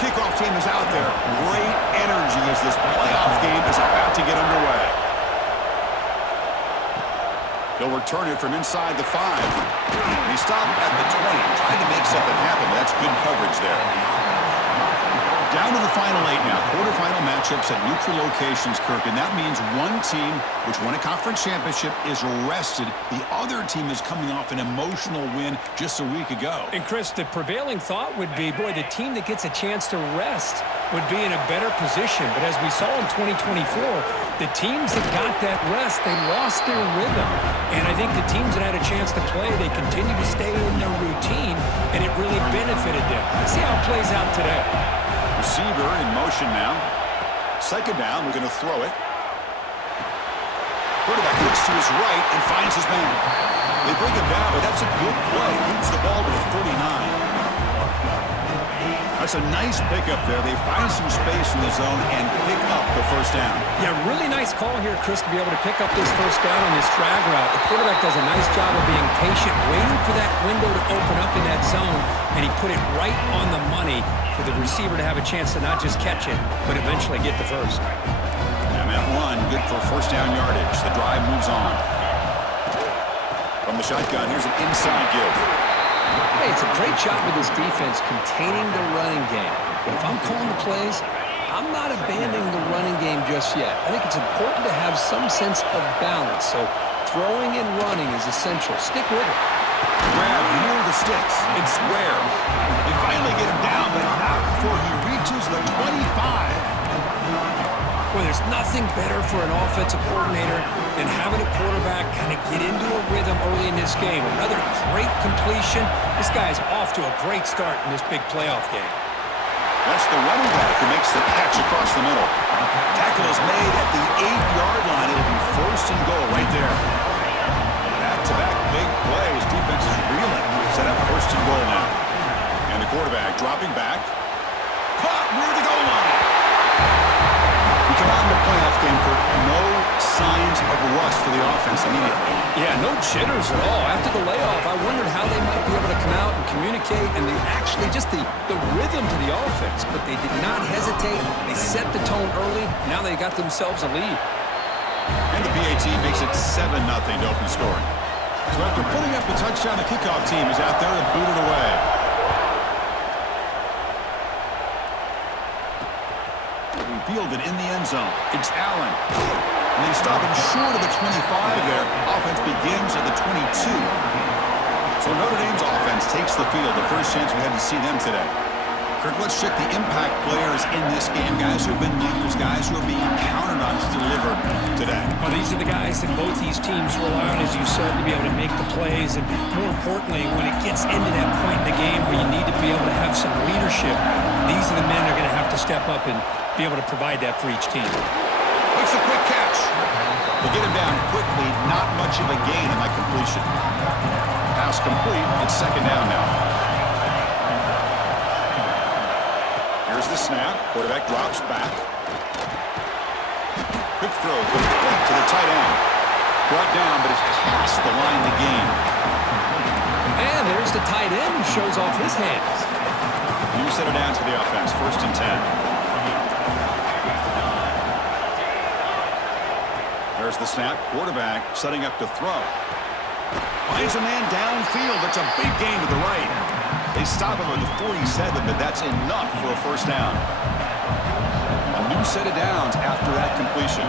kickoff team is out there. Great energy as this playoff game is about to get underway. He'll return it from inside the 5. He stopped at the 20, trying to make something happen. That's good coverage there. Down to the final 8 now. Quarterfinal matchups at neutral locations, Kirk, and that means one team, which won a conference championship, is rested. The other team is coming off an emotional win just a week ago. And, Chris, the prevailing thought would be, boy, the team that gets a chance to rest would be in a better position. But as we saw in 2024, the teams that got that rest, they lost their rhythm. And I think the teams that had a chance to play, they continue to stay in their routine, and it really benefited them. Let's see how it plays out today. Receiver in motion now. Second down, we're going to throw it. Quarterback looks to his right and finds his man. They bring him down, but that's a good play. Moves the ball to the 49. That's a nice pickup there. They find some space in the zone and pick up the first down. Yeah, really nice call here, Chris, to be able to pick up this first down on this drag route. The quarterback does a nice job of being patient, waiting for that window to open up in that zone, and he put it right on the money for the receiver to have a chance to not just catch it, but eventually get the first. And that one, good for first down yardage. The drive moves on. From the shotgun, here's an inside give. Hey, it's a great job with this defense containing the running game. But if I'm calling the plays, I'm not abandoning the running game just yet. I think it's important to have some sense of balance. So throwing and running is essential. Stick with it. Grab near the sticks. It's rare. They finally get him down, but not before he reaches the 25. Well, there's nothing better for an offensive coordinator than having a quarterback kind of get into a rhythm early in this game. Another great completion. This guy is off to a great start in this big playoff game. That's the running back who makes the catch across the middle. Tackle is made at the 8-yard line. It'll be first and goal right there. Back-to-back big plays. Defense is reeling. Set up first and goal now. And the quarterback dropping back. Caught near the goal line. We come out in the playoff game, Kirk. No signs of rust for the offense immediately. Yeah, no jitters at all. After the layoff, I wondered how they might be able to come out and communicate, and they actually just the rhythm to the offense. But they did not hesitate. They set the tone early. Now they got themselves a lead. And the BAT makes it 7-0 to open scoring. So after putting up the touchdown, the kickoff team is out there to boot it away. Fielded in the end zone. It's Allen. And they stop him short of the 25 there. Offense begins at the 22. So Notre Dame's offense takes the field. The first chance we had to see them today. Kirk, let's check the impact players in this game. Guys who have been leaders, guys who are being counted on to deliver today. Well, these are the guys that both these teams rely on, as you said, to be able to make the plays. And more importantly, when it gets into that point in the game where you need to be able to have some leadership, these are the men that are going to have to step up and be able to provide that for each team. Makes a quick catch. They get him down quickly. Not much of a gain in that completion. Pass complete. It's second down now. Here's the snap. Quarterback drops back. Quick throw. Quick to the tight end. Brought down, but it's past the line to gain. And there's the tight end who shows off his hands. You set it down to the offense. First and 10. There's the snap. Quarterback setting up to throw. Finds a man downfield. It's a big gain to the right. They stop him at the 47, but that's enough for a first down. A new set of downs after that completion.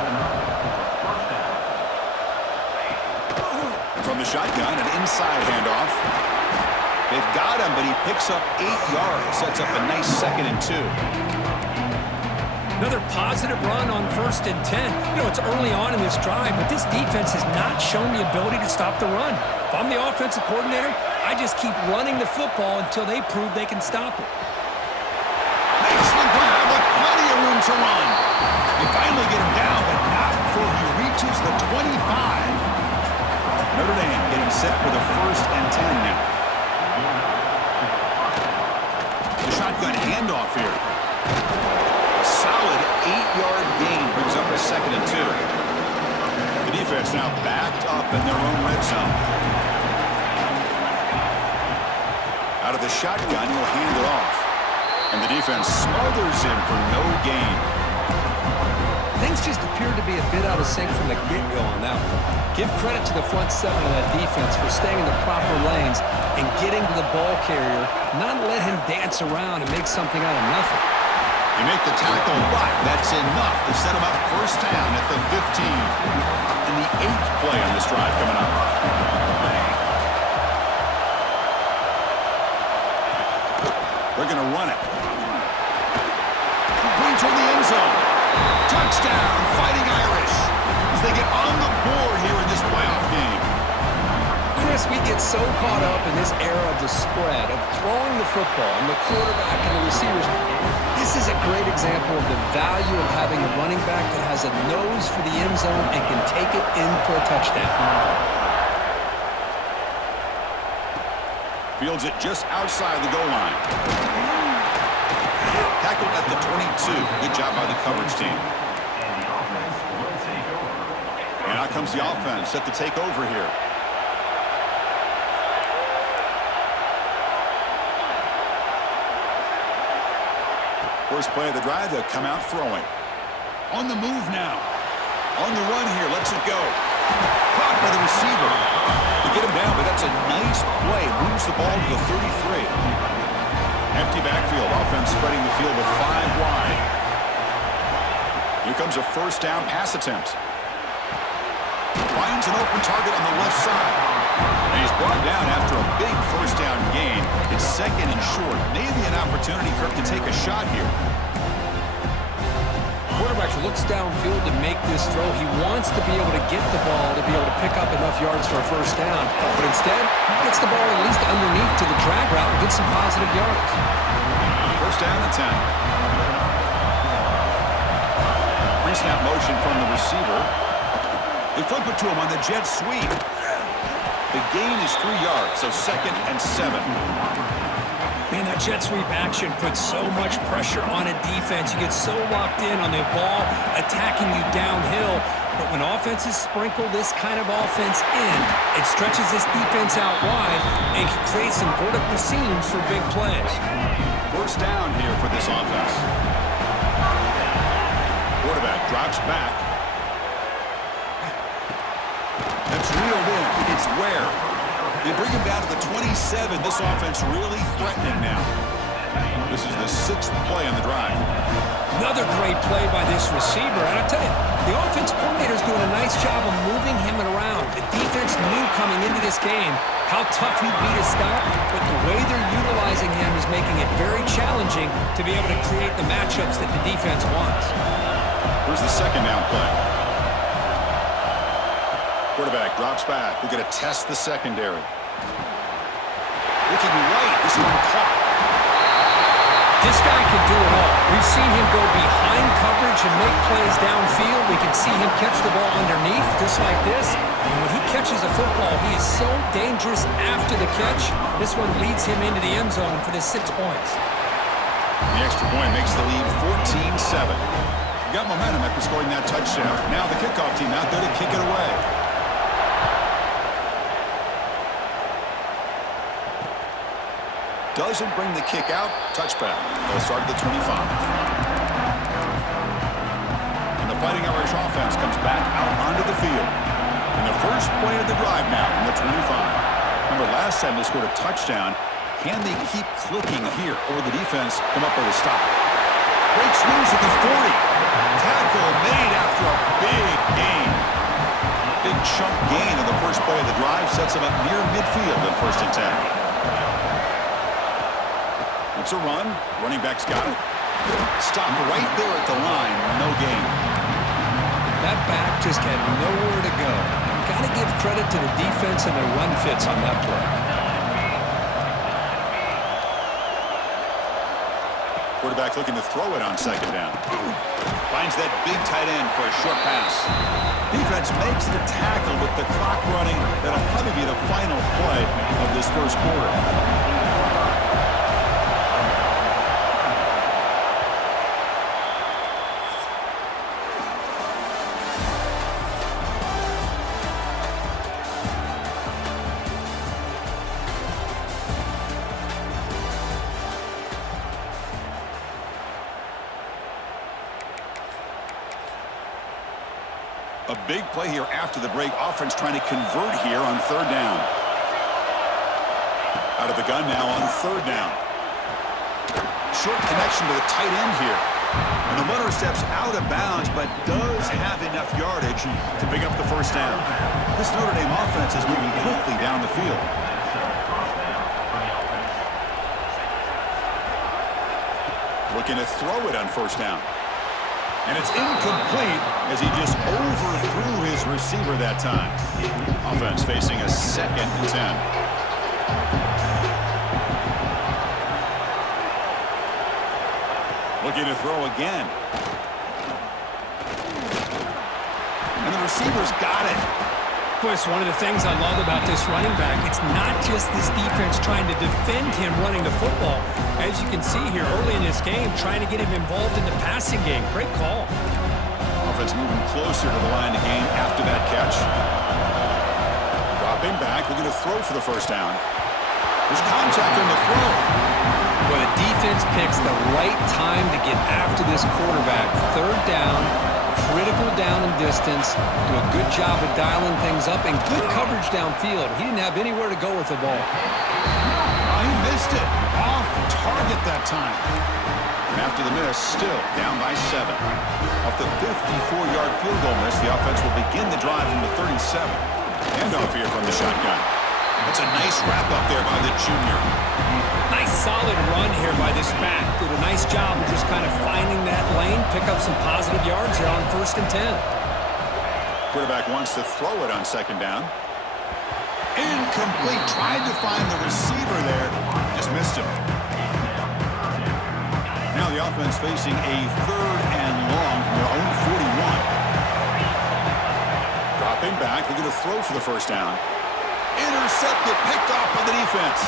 From the shotgun, an inside handoff. They've got him, but he picks up 8 yards. Sets up a nice 2nd and 2. Another positive run on 1st and 10. You know, it's early on in this drive, but this defense has not shown the ability to stop the run. If I'm the offensive coordinator, I just keep running the football until they prove they can stop it. Makes the grab with plenty of room to run. They finally get him down, but not before he reaches the 25. Notre Dame getting set for the 1st and 10 now. The shotgun handoff here. Solid 8-yard gain brings up a 2nd and 2. The defense now backed up in their own red zone. Out of the shotgun, he'll hand it off. And the defense smothers him for no gain. Things just appeared to be a bit out of sync from the get-go on that one. Give credit to the front seven of that defense for staying in the proper lanes and getting to the ball carrier, not let him dance around and make something out of nothing. You make the tackle, but that's enough to set him up first down at the 15. And the 8th play on this drive coming up. They're going to run it. Going toward the end zone. Touchdown, Fighting Irish, as they get on the board here in this playoff game. Chris, we get so caught up in this era of the spread, of throwing the football and the quarterback and the receivers. This is a great example of the value of having a running back that has a nose for the end zone and can take it in for a touchdown. Fields it just outside the goal line. Tackled at the 22. Good job by the coverage team. And out comes the offense, set to take over here. First play of the drive, they'll come out throwing. On the move now. On the run here, lets it go. Caught by the receiver. To get him down, but that's a nice play. Moves the ball to the 33. Empty backfield. Offense spreading the field to 5 wide. Here comes a first down pass attempt. Finds an open target on the left side. And he's brought down after a big first down gain. It's second and short. Maybe an opportunity, Kirk, to take a shot here. Quarterback looks downfield to make this throw. He wants to be able to get the ball to be able to pick up enough yards for a first down. But instead, gets the ball at least underneath to the drag route and gets some positive yards. First down and 10. Pre-snap motion from the receiver. They flip it to him on the jet sweep. The gain is 3 yards, so second and 7. Man, that jet sweep action puts so much pressure on a defense. You get so locked in on the ball attacking you downhill. But when offenses sprinkle this kind of offense in, it stretches this defense out wide and can create some vertical seams for big plays. First down here for this offense. Quarterback drops back. That's reeled in. It's where. They bring him down to the 27. This offense really threatening now. This is the 6th play on the drive. Another great play by this receiver. And I tell you, the offense coordinator's doing a nice job of moving him around. The defense knew coming into this game how tough he'd be to stop, but the way they're utilizing him is making it very challenging to be able to create the matchups that the defense wants. Here's the second down play. Quarterback drops back. We're going to test the secondary. Looking right. This one caught. This guy can do it all. We've seen him go behind coverage and make plays downfield. We can see him catch the ball underneath just like this. And when he catches a football, he is so dangerous after the catch. This one leads him into the end zone for the 6 points. The extra point makes the lead 14-7. Got momentum after scoring that touchdown. Now the kickoff team out there to kick it away. Doesn't bring the kick out. Touchback. They'll start at the 25. And the Fighting Irish offense comes back out onto the field. And the first play of the drive now from the 25. Remember, last time they scored a touchdown. Can they keep clicking here, or will the defense come up with a stop? Breaks loose at the 40. Tackle made after a big gain. Big chunk gain on the first play of the drive sets them up near midfield in first and 10. It's a run. Running back's got it. Stop right there at the line. No gain. That back just had nowhere to go. Got to give credit to the defense and their run fits on that play. Quarterback looking to throw it on second down. Finds that big tight end for a short pass. Defense makes the tackle with the clock running. That'll probably be the final play of this first quarter. A big play here after the break. Offense trying to convert here on third down. Out of the gun now on third down. Short connection to the tight end here. And the runner steps out of bounds, but does have enough yardage to pick up the first down. This Notre Dame offense is moving quickly down the field. Looking to throw it on first down. And it's incomplete as he just overthrew his receiver that time. Offense facing a 2nd and 10. Looking to throw again. And the receiver's got it. Boy, it's one of the things I love about this running back. It's not just this defense trying to defend him running the football. As you can see here early in this game, trying to get him involved in the passing game. Great call. Offense moving closer to the line of game after that catch. Dropping back, looking to throw for the first down. There's contact on the throw. Well, the defense picks the right time to get after this quarterback. Third down, critical down in distance. Do a good job of dialing things up and good coverage downfield. He didn't have anywhere to go with the ball. Oh, he missed it. Off target that time. And after the miss, still down by 7. Off the 54-yard field goal miss, the offense will begin the drive from the 37. Handoff here from the shotgun. That's a nice wrap-up there by the junior. Nice solid run here by this back. Did a nice job of just kind of finding that lane, pick up some positive yards here on 1st and 10. Quarterback wants to throw it on 2nd down. Incomplete. Tried to find the receiver there. Just missed him. Now the offense facing a 3rd and long from their own 41. Dropping back. Looking to throw for the first down. Intercepted. Picked off by the defense.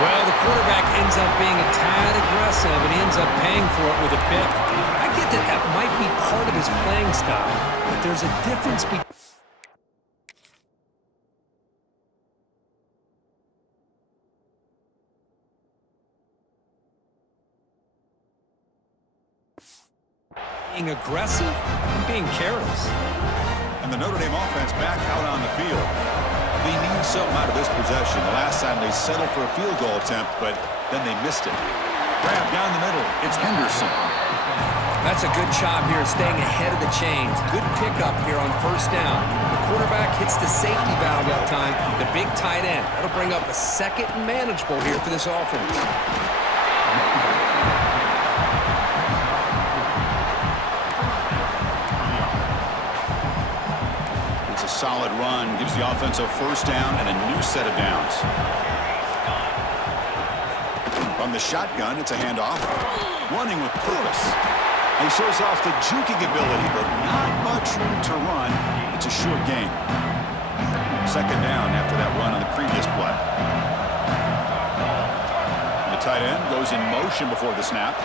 Well, the quarterback ends up being a tad aggressive, and he ends up paying for it with a pick. I get that that might be part of his playing style, but there's a difference between being aggressive and being careless. And the Notre Dame offense back out on the field. They need something out of this possession. The last time they settled for a field goal attempt, but then they missed it. Grab down the middle. It's Henderson. That's a good job here staying ahead of the chains. Good pickup here on first down. The quarterback hits the safety valve that time. The big tight end. That'll bring up a 2nd and manageable here for this offense. Solid run gives the offense a first down and a new set of downs. From the shotgun, it's a handoff. Running with purpose. He shows off the juking ability, but not much room to run. It's a short gain. 2nd down after that run on the previous play. The tight end goes in motion before the snap.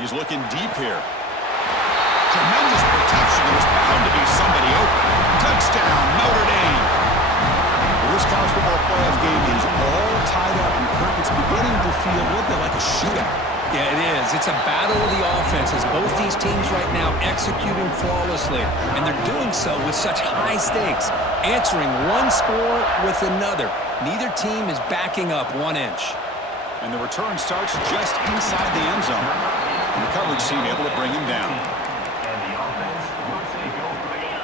He's looking deep here. Tremendous protection. There was bound to be somebody open. Touchdown, Notre Dame. This college football playoff game is all tied up, and Kirk, it's beginning to feel a little bit like a shootout. Yeah, it is. It's a battle of the offenses. Both these teams right now executing flawlessly, and they're doing so with such high stakes, answering one score with another. Neither team is backing up 1 inch. And the return starts just inside the end zone. And the coverage team able to bring him down.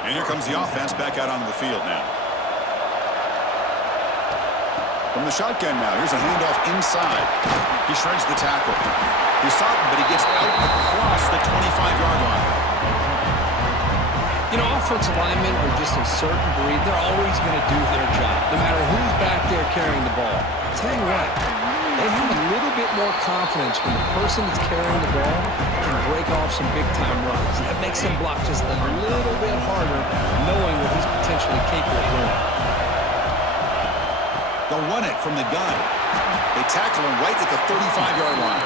And here comes the offense back out onto the field now. From the shotgun now, here's a handoff inside. He shreds the tackle. He's stopped, but he gets out across the 25-yard line. You know, offensive linemen are just a certain breed. They're always going to do their job, no matter who's back there carrying the ball. I'll tell you what, they have a little bit more confidence when the person that's carrying the ball can break off some big-time runs. That makes them block just a little bit harder, knowing what he's potentially capable of doing. They'll run it from the gun. They tackle him right at the 35-yard line.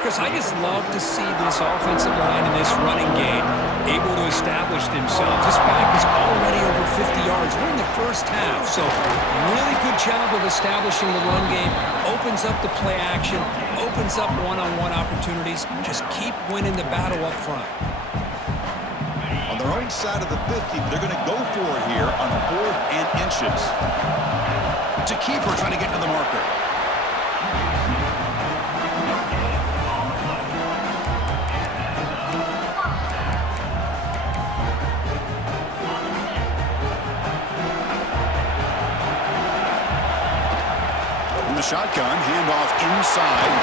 Chris, I just love to see this offensive line in this running game able to establish themselves. This back is already over 50 yards. We're in the first half, so really good job of establishing the run game. Opens up the play action, opens up one-on-one opportunities. Just keep winning the battle up front. On their own side of the 50, they're going to go for it here on 4th and inches. To keeper trying to get to the marker. From the shotgun, handoff inside.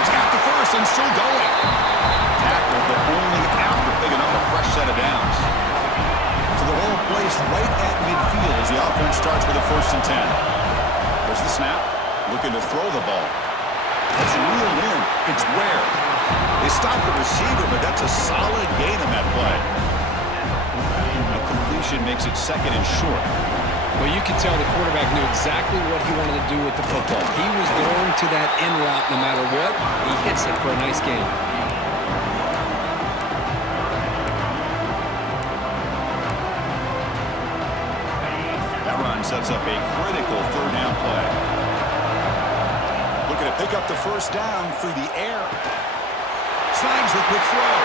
He's got the first and still going. Tackle, but only after picking up a fresh set of downs. So the whole place right at midfield as the offense starts with a 1st and 10. There's the snap, looking to throw the ball. It's reeled in. It's rare. They stop the receiver, but that's a solid gain on that play. A completion makes it 2nd and short. Well, you can tell the quarterback knew exactly what he wanted to do with the football. He was going to that in route no matter what. He hits it for a nice gain. That run sets up a critical 3rd down play. Looking to pick up the 1st down through the air. Slides the quick throw.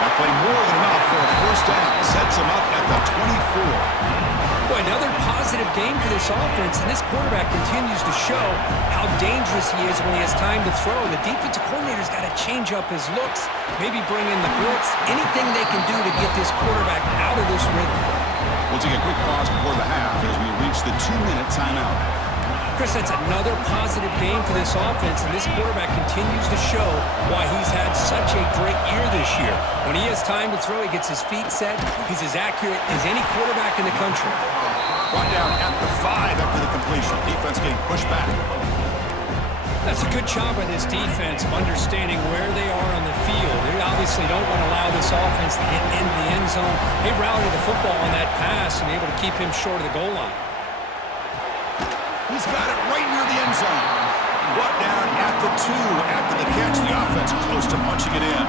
That play more than enough for a 1st down. Sets him up at the 24. Boy, another positive game for this offense, and this quarterback continues to show how dangerous he is when he has time to throw. The defensive coordinator's got to change up his looks, maybe bring in the blitz, anything they can do to get this quarterback out of this rhythm. We'll take a quick pause before the half as we reach the 2-minute timeout. Chris, that's another positive game for this offense, and this quarterback continues to show why he's had such a great year this year. When he has time to throw, he gets his feet set. He's as accurate as any quarterback in the country. Brought down at the 5 after the completion. Defense getting pushed back. That's a good job by this defense of understanding where they are on the field. They obviously don't want to allow this offense to get into the end zone. They routed the football on that pass and able to keep him short of the goal line. He's got it right near the end zone. Brought down at the 2 after the catch. The offense close to punching it in.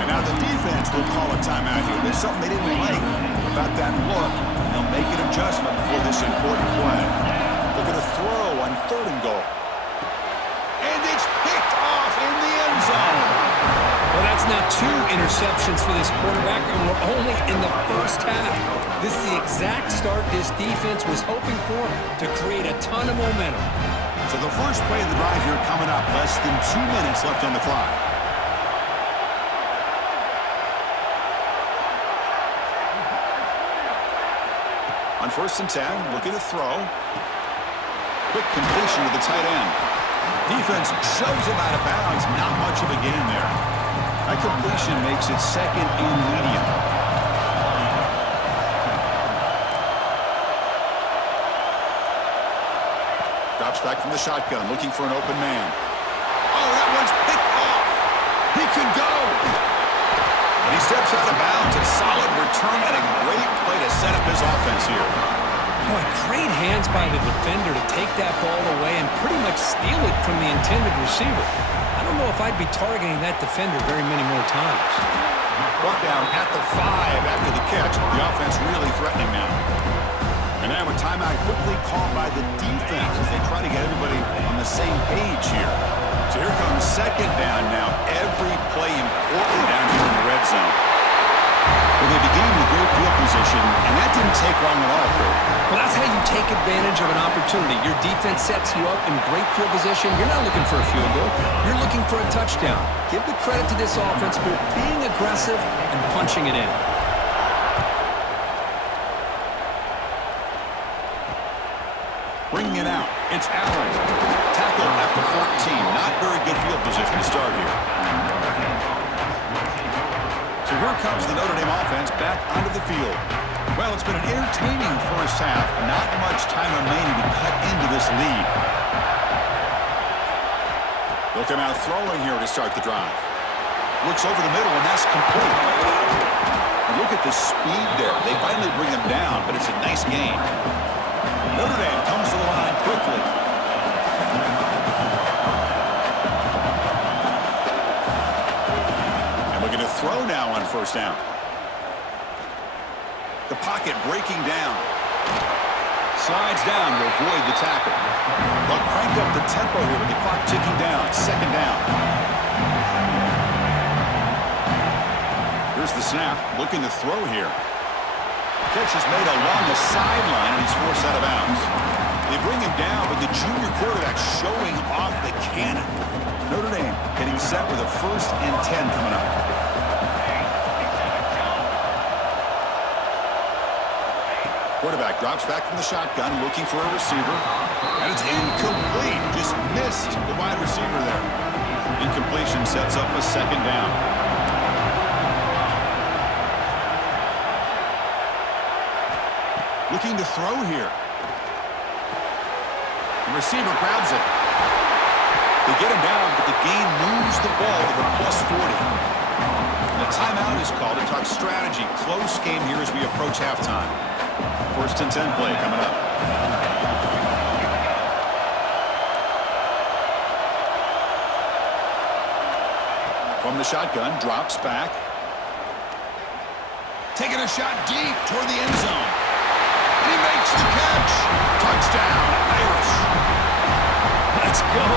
And now the defense will call a timeout here. There's something they didn't like about that look. They'll make an adjustment for this important play. They're going to throw on 3rd and goal. And it's picked off in the end zone. Well, that's not 2 interceptions for this quarterback, and we're only in the 1st half. This is the exact start this defense was hoping for to create a ton of momentum. So the first play of the drive here coming up. Less than 2 minutes left on the clock. On 1st and 10, looking to throw. Quick completion to the tight end. Defense shoves him out of bounds. Not much of a gain there. That completion makes it 2nd and medium. Drops back from the shotgun, looking for an open man. Oh, that one's picked off. He can go. And he steps out of bounds. A solid return and a great play to set up his offense here. Boy, great hands by the defender to take that ball away and pretty much steal it from the intended receiver. I don't know if I'd be targeting that defender very many more times. Brought down at the 5 after the catch. The offense really threatening now. And now a timeout quickly called by the defense as they try to get everybody on the same page here. So here comes 2nd down now. Every play important down here in the red zone. Well, they began with great field position, and that didn't take long at all, Kurt. Well, that's how you take advantage of an opportunity. Your defense sets you up in great field position. You're not looking for a field goal. You're looking for a touchdown. Give the credit to this offense for being aggressive and punching it in. Bringing it out. It's Allen. Tackle at the 14. Not very good field position to start here. So here comes the Notre Dame offense back onto the field. Well, it's been an entertaining 1st half. Not much time remaining to cut into this lead. They'll come out throwing here to start the drive. Looks over the middle, and that's complete. And look at the speed there. They finally bring him down, but it's a nice gain. Notre Dame comes to the line quickly. And looking to throw now on 1st down. The pocket breaking down. Slides down to avoid the tackle. They'll crank up the tempo here with the clock ticking down. 2nd down. Here's the snap, looking to throw here. Catch is made along the sideline, and he's forced out of bounds. They bring him down, but the junior quarterback showing off the cannon. Notre Dame getting set with a 1st and 10 coming up. Quarterback drops back from the shotgun, looking for a receiver. And it's incomplete. Just missed the wide receiver there. Incompletion sets up a 2nd down. Looking to throw here. The receiver grabs it. They get him down, but the gain moves the ball to the +40. And a timeout is called to talk strategy. Close game here as we approach halftime. 1st and 10 play coming up. From the shotgun, drops back. Taking a shot deep toward the end zone. And he makes the catch. Touchdown, Irish. Let's go.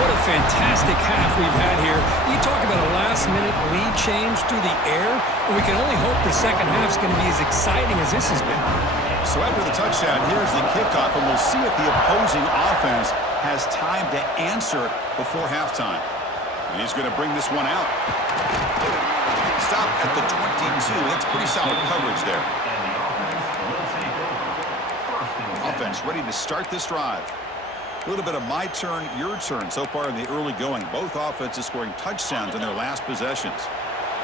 What a fantastic half we've had here. You talk about a last-minute lead change through the air, and we can only hope the second half's going to be as exciting as this has been. So after the touchdown, here's the kickoff, and we'll see if the opposing offense has time to answer before halftime. And he's going to bring this one out. Stop at the 22. That's pretty solid coverage there. Offense ready to start this drive. A little bit of my turn, your turn so far in the early going. Both offenses scoring touchdowns in their last possessions.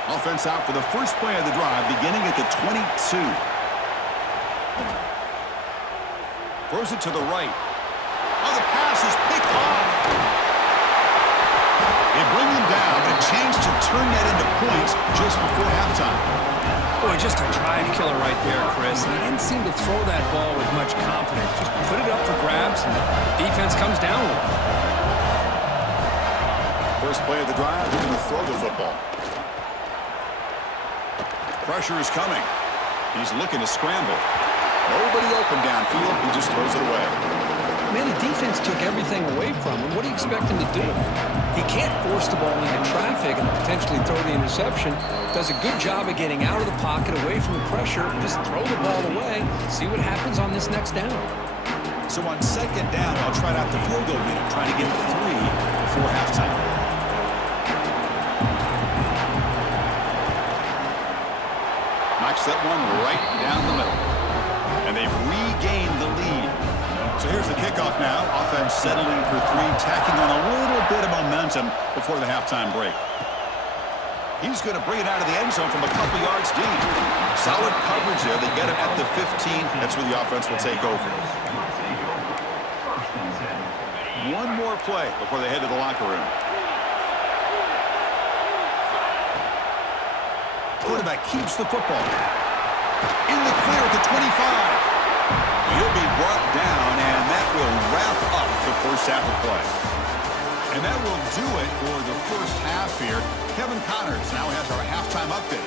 Offense out for the first play of the drive, beginning at the 22. Throws it to the right. Oh, the pass is picked off. They bring him down, but a chance to turn that into points just before halftime. Boy, just a drive killer right there, Chris. And he didn't seem to throw that ball with much confidence. Just put it up for grabs, and the defense comes down with it. First play of the drive, they're going to throw the football. Pressure is coming. He's looking to scramble. Nobody open downfield. He just throws it away. Man, the defense took everything away from him. What do you expect him to do? He can't force the ball into traffic and potentially throw the interception. Does a good job of getting out of the pocket, away from the pressure. Just throw the ball away. See what happens on this next down. So on 2nd down, I'll try out the field goal unit, trying to get 3 before halftime. Knocks that one right down the middle. And they've regained the lead. So here's the kickoff now. Offense settling for 3, tacking on a little bit of momentum before the halftime break. He's going to bring it out of the end zone from a couple yards deep. Solid coverage there. They get it at the 15. That's where the offense will take over. One more play before they head to the locker room. Quarterback keeps the football. In the clear at the 25. He'll be brought down, and that will wrap up the first half of play. And that will do it for the first half here. Kevin Connors now has our halftime update.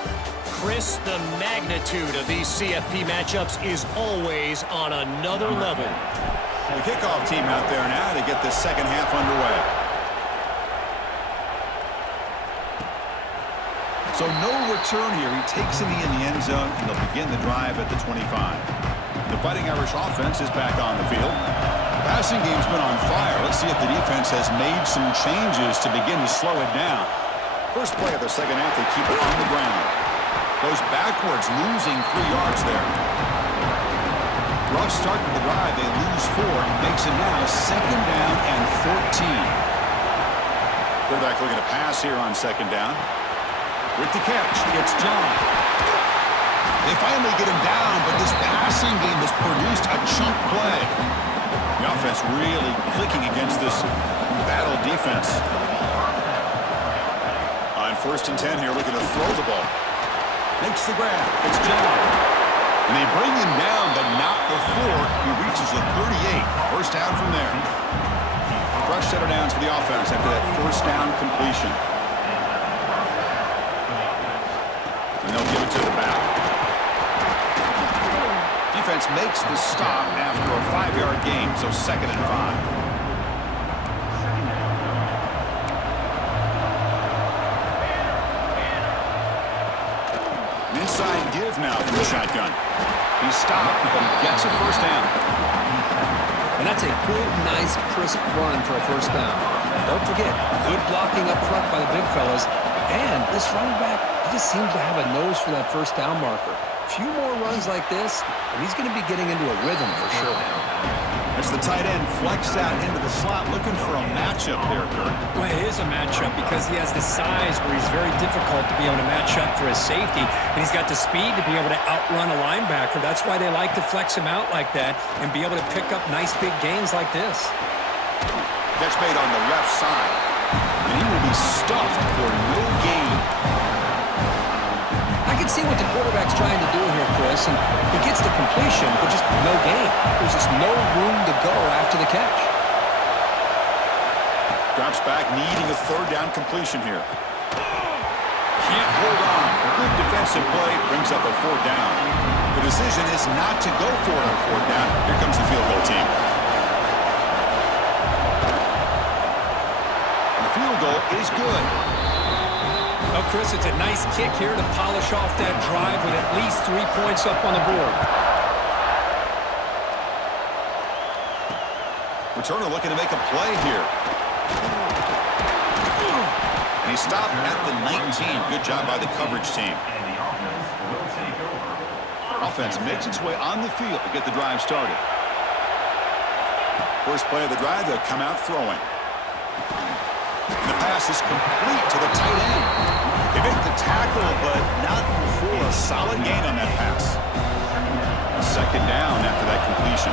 Chris, the magnitude of these CFP matchups is always on another level. The kickoff team out there now to get the second half underway. So no return here. He takes it in the end zone, and they'll begin the drive at the 25. The Fighting Irish offense is back on the field. The passing game's been on fire. Let's see if the defense has made some changes to begin to slow it down. First play of the second half, they keep it on the ground. Goes backwards, losing 3 yards there. Rough start to the drive. They lose 4. Makes it now 2nd down and 14. Quarterback looking to pass here on 2nd down. With the catch, it's John. They finally get him down, but this passing game has produced a chunk play. The offense really clicking against this battle defense. On 1st and 10 here, looking to throw the ball. Makes the grab. It's John. And they bring him down, but not before he reaches the 38. First down from there. Fresh set of downs for the offense after that first down completion. And they'll give it to the back. Defense makes the stop after a 5-yard gain, so 2nd and 5. now from the shotgun. He's stopped, but he gets a first down. And that's a good, nice, crisp run for a first down. Don't forget, good blocking up front by the big fellas. And this running back, he just seems to have a nose for that first down marker. A few more runs like this, and he's going to be getting into a rhythm for sure. As the tight end flexed out into the slot, looking for a matchup there, Kurt. Well, it is a matchup because he has the size where he's very difficult to be able to match up for his safety, and he's got the speed to be able to outrun a linebacker. That's why they like to flex him out like that and be able to pick up nice big gains like this. Catch made on the left side, and he will be stuffed for no gain. I can see what the quarterback's trying to do here, Chris, and he gets the completion, but just no gain. There's just no room to go after the catch. Drops back, needing a third down completion here. Can't hold on. Good defensive play brings up a fourth down. The decision is not to go for it on fourth down. Here comes the field goal team. And the field goal is good. Well, Chris, it's a nice kick here to polish off that drive with at least 3 points up on the board. Returner looking to make a play here. And he stopped at the 19. Good job by the coverage team. Offense makes its way on the field to get the drive started. First play of the drive, they'll come out throwing. The pass is complete to the tight end. They make the tackle, but not before a solid gain on that pass. Second down after that completion.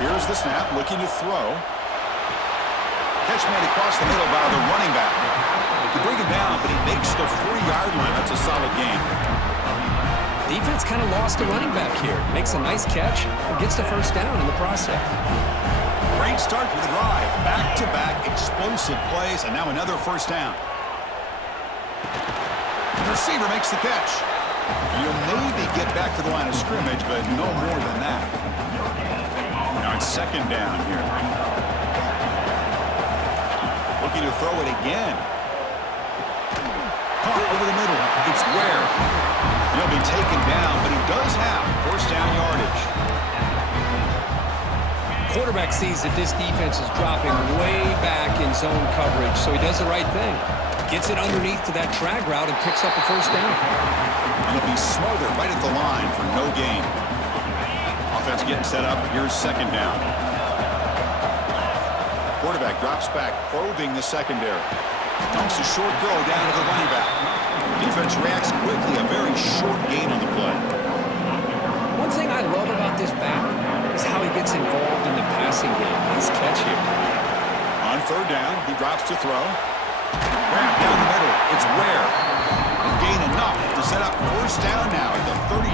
Here's the snap, looking to throw. Catch made across the middle by the running back. To bring him down, but he makes the 4-yard line. That's a solid gain. Defense kind of lost a running back here. Makes a nice catch and gets the first down in the process. Great start for the drive. Back-to-back explosive plays, and now another first down. The receiver makes the catch. You'll maybe get back to the line of scrimmage, but no more than that. Now it's second down here. Looking to throw it again. Caught over the middle. It's Ware. He'll be taken down, but he does have first down yardage. Quarterback sees that this defense is dropping way back in zone coverage, so he does the right thing. Gets it underneath to that drag route and picks up a first down. And he'll be smothered right at the line for no gain. Offense getting set up. Here's second down. Quarterback drops back, probing the secondary. Dumps a short throw down to the running back. Defense reacts quickly. A very short gain on the play. One thing I love about this back is how he gets involved in the passing game. Nice catch here. On third down, he drops to throw. Grab down the middle. It's Ware. And gain enough to set up first down now at the 39.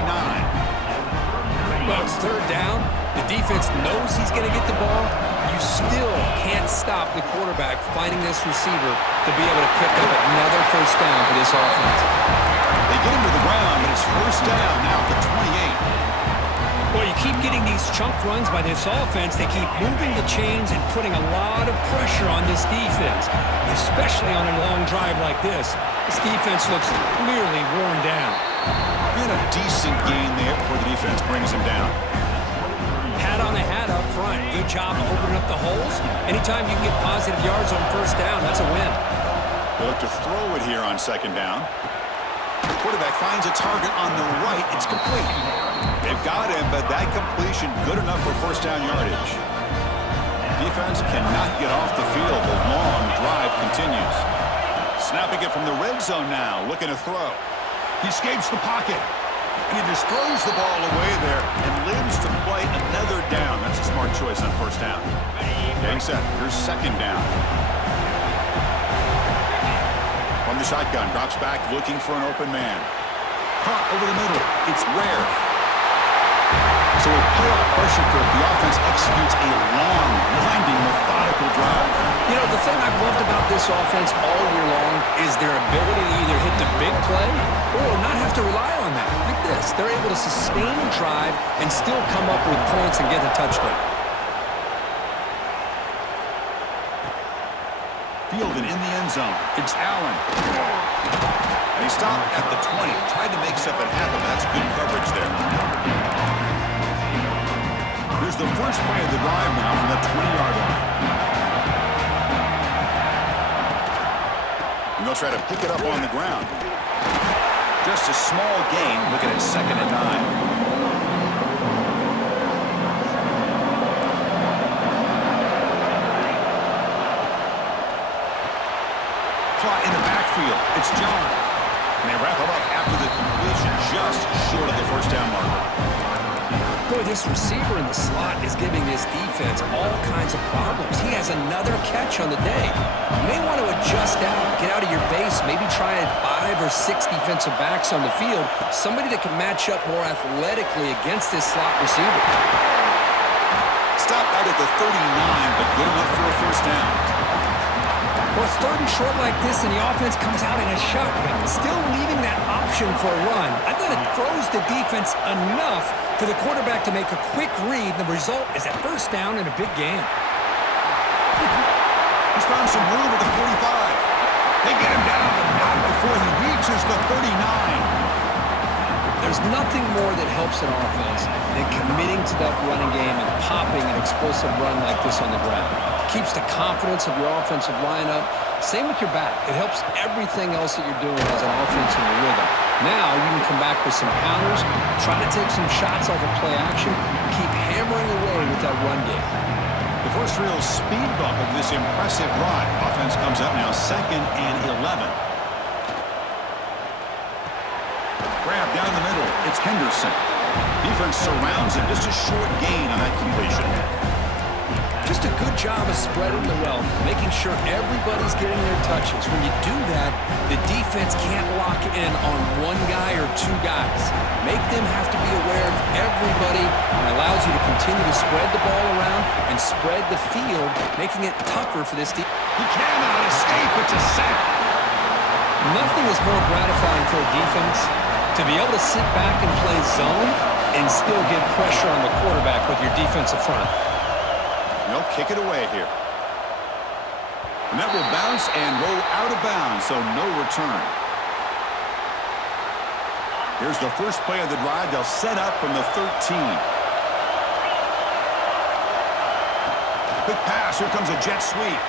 Well, it's third down. The defense knows he's going to get the ball. You still can't stop the quarterback finding this receiver to be able to pick up another first down for this offense. They get him to the ground, and it's first down now at the 28. Well, you keep getting these chunk runs by this offense. They keep moving the chains and putting a lot of pressure on this defense, especially on a long drive like this. This defense looks clearly worn down. And a decent gain there before the defense brings him down. Hat on the hat up front. Good job opening up the holes. Anytime you can get positive yards on first down, that's a win. They look to throw it here on second down. The quarterback finds a target on the right. It's complete. They've got him, but that completion good enough for first down yardage. Defense cannot get off the field. The long drive continues. Snapping it from the red zone now, looking to throw. He escapes the pocket, and he just throws the ball away there and lives to play another down. That's a smart choice on first down. Getting set. Here's second down. From the shotgun, drops back, looking for an open man. Caught over the middle. It's Ware. So with playoff pressure, the offense executes a long, winding, methodical drive. You know, the thing I've loved about this offense all year long is their ability to either hit the big play or not have to rely on that. Like this. They're able to sustain a drive and still come up with points and get a touchdown. Fielded in the end zone. It's Allen. And he stopped at the 20. Tried to make something happen, but that's good coverage there. Here's the first play of the drive now from the 20-yard line. And they'll try to pick it up on the ground. Just a small gain, looking at 2nd and 9. In the backfield, it's John. And they wrap him up after the completion, just short of the first down marker. Boy, this receiver in the slot is giving this defense all kinds of problems. He has another catch on the day. You may want to adjust out, get out of your base, maybe try 5 or 6 defensive backs on the field, somebody that can match up more athletically against this slot receiver. Stopped out at the 39, but good enough for a first down. Well, it's 3rd and short like this, and the offense comes out in a shotgun, still leaving that option for a run. I thought it throws the defense enough for the quarterback to make a quick read. The result is a first down and a big gain. He's found some room at the 45. They get him down, but not before he reaches the 39. There's nothing more that helps an offense than committing to that running game and popping an explosive run like this on the ground. Keeps the confidence of your offensive lineup. Same with your back. It helps everything else that you're doing as an offense in your rhythm. Now you can come back with some counters, try to take some shots off of play action, and keep hammering away with that run game. The first real speed bump of this impressive run. Offense comes up now 2nd and 11. Grab down the middle. It's Henderson. Defense surrounds him. Just a short gain on that completion. Just a good job of spreading the wealth, making sure everybody's getting their touches. When you do that, the defense can't lock in on one guy or 2 guys. Make them have to be aware of everybody, and allows you to continue to spread the ball around and spread the field, making it tougher for this team. He cannot escape. It's a sack. Nothing is more gratifying for a defense to be able to sit back and play zone and still get pressure on the quarterback with your defensive front. They'll kick it away here. And that will bounce and roll out of bounds, so no return. Here's the first play of the drive. They'll set up from the 13. Quick pass. Here comes a jet sweep.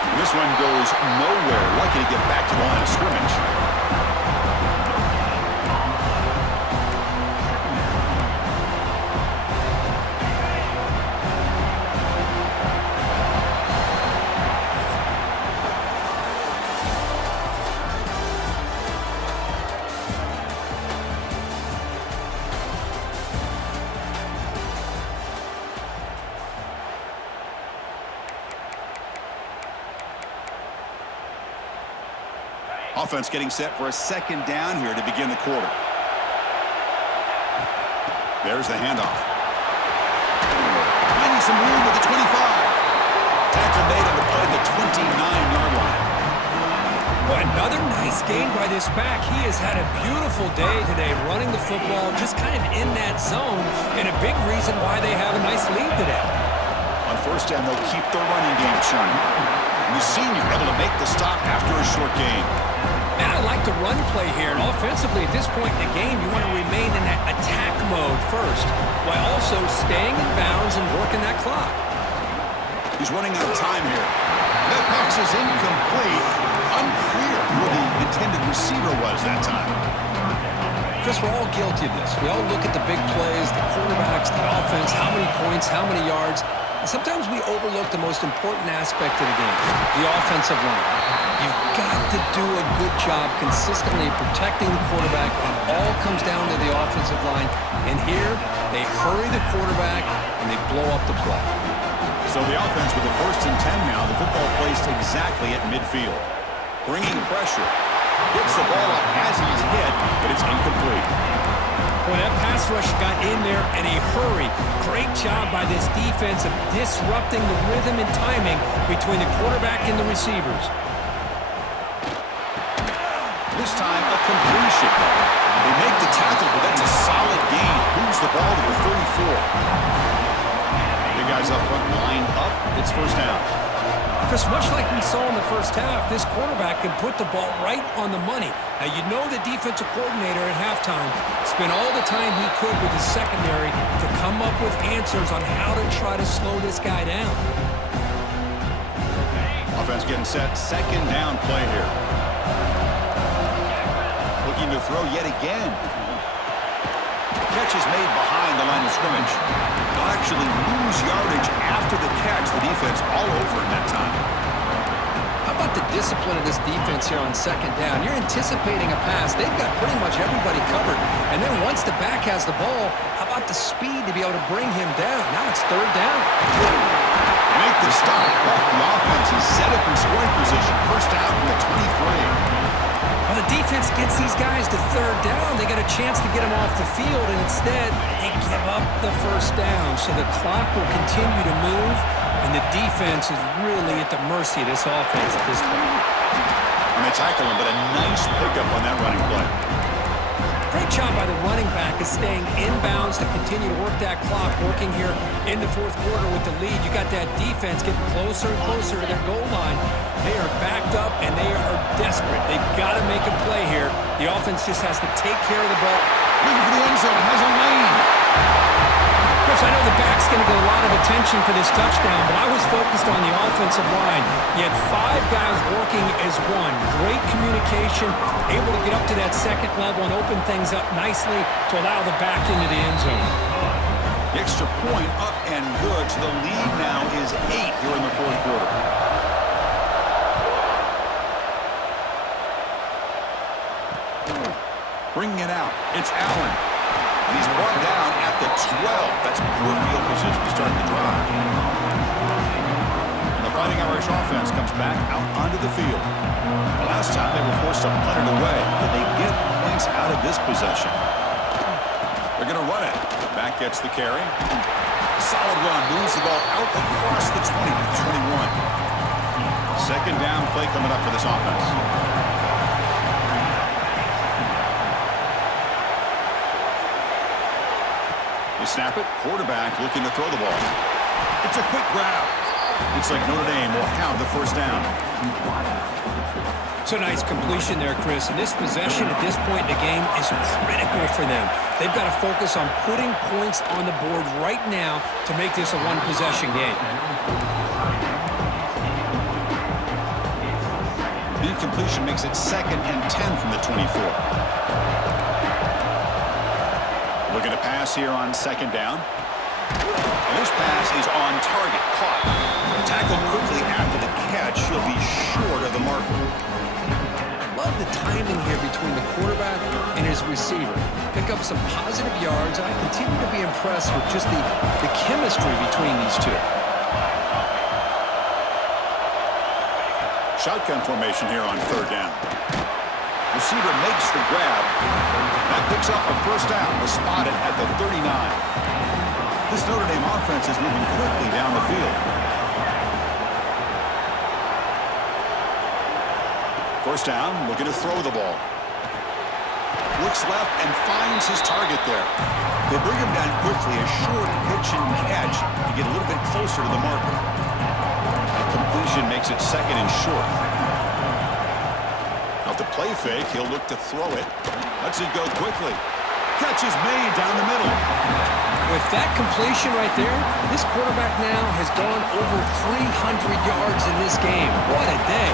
And this one goes nowhere. Lucky to get back to the line of scrimmage. Offense getting set for a 2nd down here to begin the quarter. There's the handoff. Finding some room at the 25. Tackle made on the play at the 29-yard line. Well, another nice game by this back. He has had a beautiful day today running the football, just kind of in that zone, and a big reason why they have a nice lead today. On first down, they'll keep their running game churning. And the senior able to make the stop after a short gain. And I like the run play here. And offensively, at this point in the game, you want to remain in that attack mode first, while also staying in bounds and working that clock. He's running out of time here. That pass is incomplete. Unclear who the intended receiver was that time. Chris, we're all guilty of this. We all look at the big plays, the quarterbacks, the offense, how many points, how many yards. And sometimes we overlook the most important aspect of the game, the offensive line. You've got to do a good job consistently protecting the quarterback. It all comes down to the offensive line. And here, they hurry the quarterback, and they blow up the play. So the offense with the 1st and 10 now. The football placed exactly at midfield. Bringing pressure. Gets the ball up as he's hit, but it's incomplete. Well, that pass rush got in there in a hurry. Great job by this defense of disrupting the rhythm and timing between the quarterback and the receivers. This time, a completion. They make the tackle, but that's a solid gain. Moves the ball to the 34. Big guys up front lined up. It's first down. Chris, much like we saw in the first half, this quarterback can put the ball right on the money. Now, you know the defensive coordinator at halftime spent all the time he could with his secondary to come up with answers on how to try to slow this guy down. Offense getting set. Second down play here. Looking to throw yet again. Catch is made behind the line of scrimmage. They'll actually lose yardage after the catch. The defense all over in that time. How about the discipline of this defense here on second down? You're anticipating a pass. They've got pretty much everybody covered. And then once the back has the ball, how about the speed to be able to bring him down? Now it's third down. Make the stop. The offense is set up in scoring position. First down from the 23. Well, the defense gets these guys to third down. They got a chance to get them off the field, and instead they give up the first down. So the clock will continue to move, and the defense is really at the mercy of this offense at this point. And they tackle him, but a nice pickup on that running play. Great job by the running back is staying inbounds to continue to work that clock, working here in the fourth quarter with the lead. You got that defense getting closer and closer to their goal line. They are backed up, and they are desperate. They've got to make a play here. The offense just has to take care of the ball. Looking for the end zone. Has a lane. Chris, I know the back's going to get a lot of attention for this touchdown, but I was focused on the offensive line. You had 5 guys working as one. Great communication, able to get up to that second level and open things up nicely to allow the back into the end zone. The extra point up and good. So the lead now is 8 here in the fourth quarter. Bringing it out. It's Allen. And he's brought down at the 12. That's poor field position to start the drive. And the Fighting Irish offense comes back out onto the field. The last time they were forced to punt it away. Can they get points out of this possession? They're going to run it. Back gets the carry. Solid run. Moves the ball out across the 20 to 21. Second down play coming up for this offense. They snap it. Quarterback looking to throw the ball. It's a quick grab. Looks like Notre Dame will have the first down. It's a nice completion there, Chris. And this possession at this point in the game is critical for them. They've got to focus on putting points on the board right now to make this a one-possession game. The incompletion makes it 2nd and 10 from the 24. Looking to pass here on second down. And this pass is on target. Caught. Tackled quickly after the catch. He'll be short of the marker. Love the timing here between the quarterback and his receiver. Pick up some positive yards, and I continue to be impressed with just the chemistry between these two. Shotgun formation here on third down. Receiver makes the grab. That picks up a first down. Was spotted at the 39. This Notre Dame offense is moving quickly down the field. First down, looking to throw the ball. Looks left and finds his target there. They bring him down quickly, a short pitch and catch to get a little bit closer to the marker. The completion makes it 2nd and short. Off the play fake, he'll look to throw it. Lets it go quickly. Catch is made down the middle. With that completion right there, this quarterback now has gone over 300 yards in this game. What a day.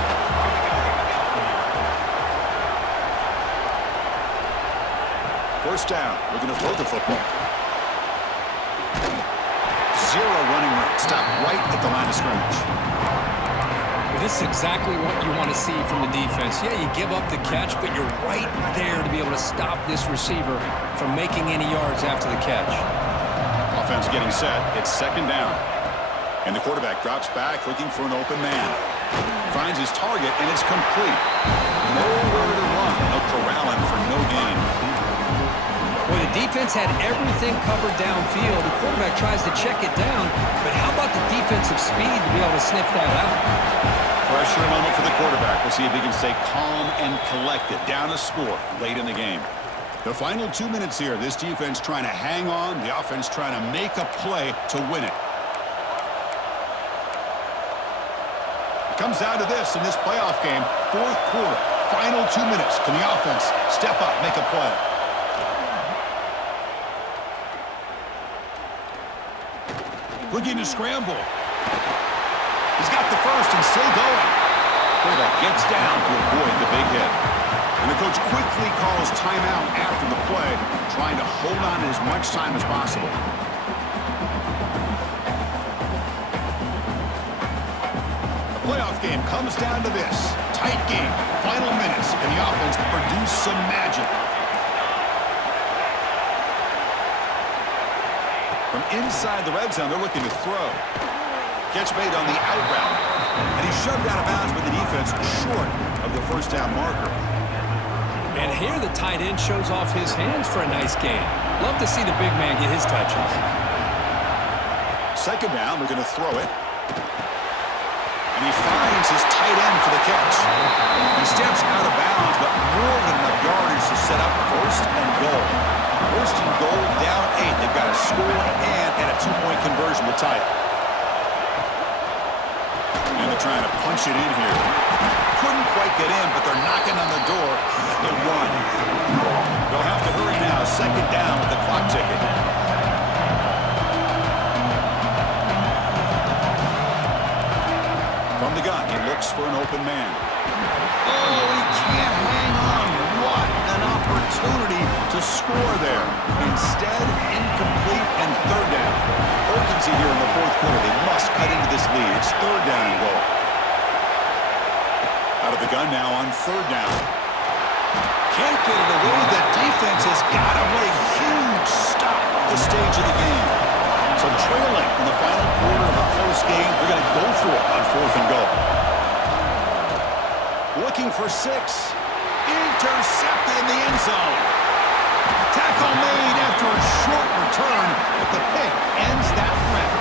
First down, looking to throw the football. Zero running room. Stop right at the line of scrimmage. Well, this is exactly what you want to see from the defense. Yeah, you give up the catch, but you're right there to be able to stop this receiver from making any yards after the catch. Offense getting set. It's second down. And the quarterback drops back looking for an open man. Finds his target, and it's complete. Nowhere to run. They'll corral him for no gain. Well, the defense had everything covered downfield. The quarterback tries to check it down, but how about the defensive speed to be able to sniff that out? Pressure moment for the quarterback. We'll see if he can stay calm and collected. Down a score late in the game. The final 2 minutes here. This defense trying to hang on. The offense trying to make a play to win it. Comes down to this in this playoff game. Fourth quarter, final 2 minutes. Can the offense step up, make a play? Looking to scramble. He's got the first and still going. Quarterback gets down to avoid the big hit. And the coach quickly calls timeout after the play, trying to hold on as much time as possible. The playoff game comes down to this. Tight game, final minutes, and the offense produce some magic. From inside the red zone, they're looking to throw. Catch made on the out route. And he's shoved out of bounds with the defense short of the first down marker. And here the tight end shows off his hands for a nice gain. Love to see the big man get his touches. Second down, they're going to throw it. And he finds his tight end for the catch. He steps out of bounds, but more than enough yardage to set up first and goal. First and goal, down 8. They've got a score and a 2-point conversion to tie it. And they're trying to punch it in here. Couldn't quite get in, but they're knocking on the door at the 1. They'll have to hurry now. Second down with the clock ticking. From the gun, he looks for an open man. Oh, he can't hang on. What an opportunity to score there. Instead, incomplete and third down. Urgency here in the fourth quarter. They must cut into this lead. It's third down and goal. Out of the gun now on third down. Can't get it away. The defense has got him. What a huge stop at the stage of the game. So trailing in the final quarter of a close game, they're going to go for it on fourth and goal. Looking for 6. Intercepted in the end zone. Tackle made after a short return, but the pick ends that threat.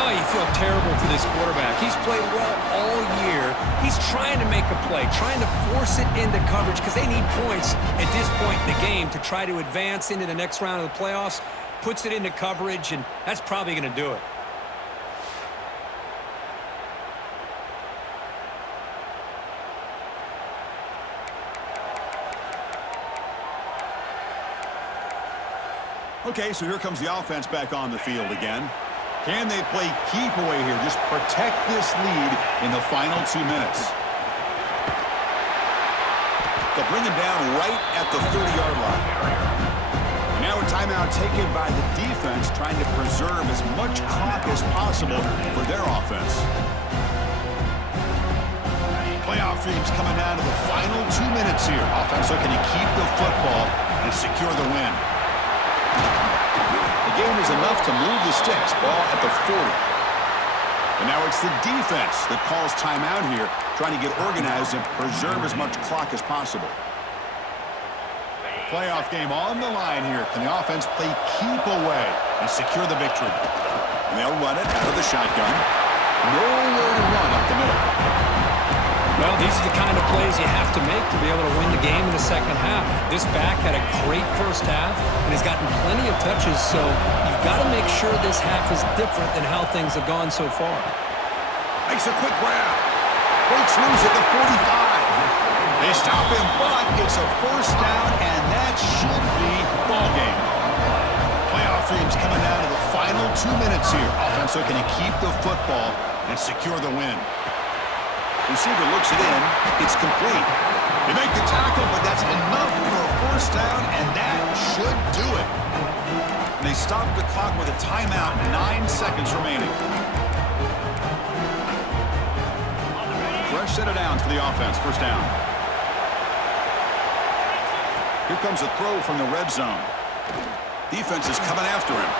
Oh, you feel terrible for this quarterback. He's played well all year. He's trying to make a play, trying to force it into coverage because they need points at this point in the game to try to advance into the next round of the playoffs. Puts it into coverage, and that's probably going to do it. Okay, so here comes the offense back on the field again. Can they play keep away here? Just protect this lead in the final 2 minutes. They'll bring him down right at the 30-yard line. Now a timeout taken by the defense, trying to preserve as much clock as possible for their offense. Playoff dreams coming down to the final 2 minutes here. Offense looking to keep the football and secure the win. The game is enough to move the sticks. Ball at the 40. And now it's the defense that calls timeout here, trying to get organized and preserve as much clock as possible. Playoff game on the line here. Can the offense play keep away and secure the victory? And they'll run it out of the shotgun. Nowhere to run up the middle. Well, these are the kind of plays you have to make to be able to win the game in the second half. This back had a great first half and has gotten plenty of touches, so you've got to make sure this half is different than how things have gone so far. Makes a quick grab. Breaks loose at the 45. They stop him, but it's a first down, and that should be ball game. Playoff dreams coming down to the final 2 minutes here. Offense looking to keep the football and secure the win. Receiver looks it in. It's complete. They make the tackle, but that's enough for a first down, and that should do it. And they stop the clock with a timeout, 9 seconds remaining. Fresh set of downs for the offense, first down. Here comes a throw from the red zone. Defense is coming after him.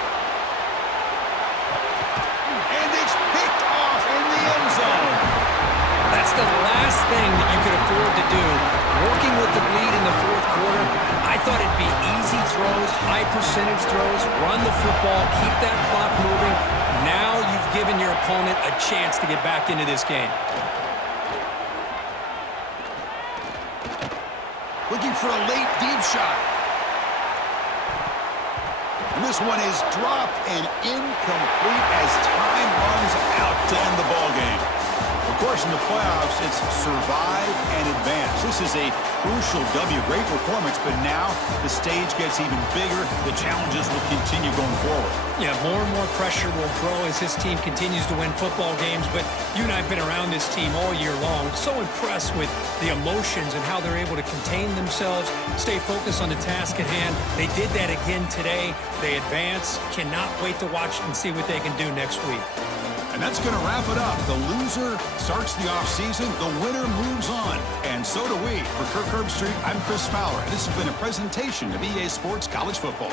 And it's picked off in the end zone. That's the last thing that you could afford to do. Working with the lead in the fourth quarter, I thought it'd be easy throws, high percentage throws, run the football, keep that clock moving. Now you've given your opponent a chance to get back into this game. Looking for a late deep shot. And this one is dropped and incomplete as time runs out to end the ball game. The course, in the playoffs, it's survive and advance. This is a crucial W. Great performance, but now the stage gets even bigger. The challenges will continue going forward. Yeah, more and more pressure will grow as this team continues to win football games, but you and I have been around this team all year long. So impressed with the emotions and how they're able to contain themselves, stay focused on the task at hand. They did that again today. They advance. Cannot wait to watch and see what they can do next week. And that's going to wrap it up. The loser starts the offseason. The winner moves on. And so do we. For Kirk Herbstreit, I'm Chris Fowler. This has been a presentation of EA Sports College Football.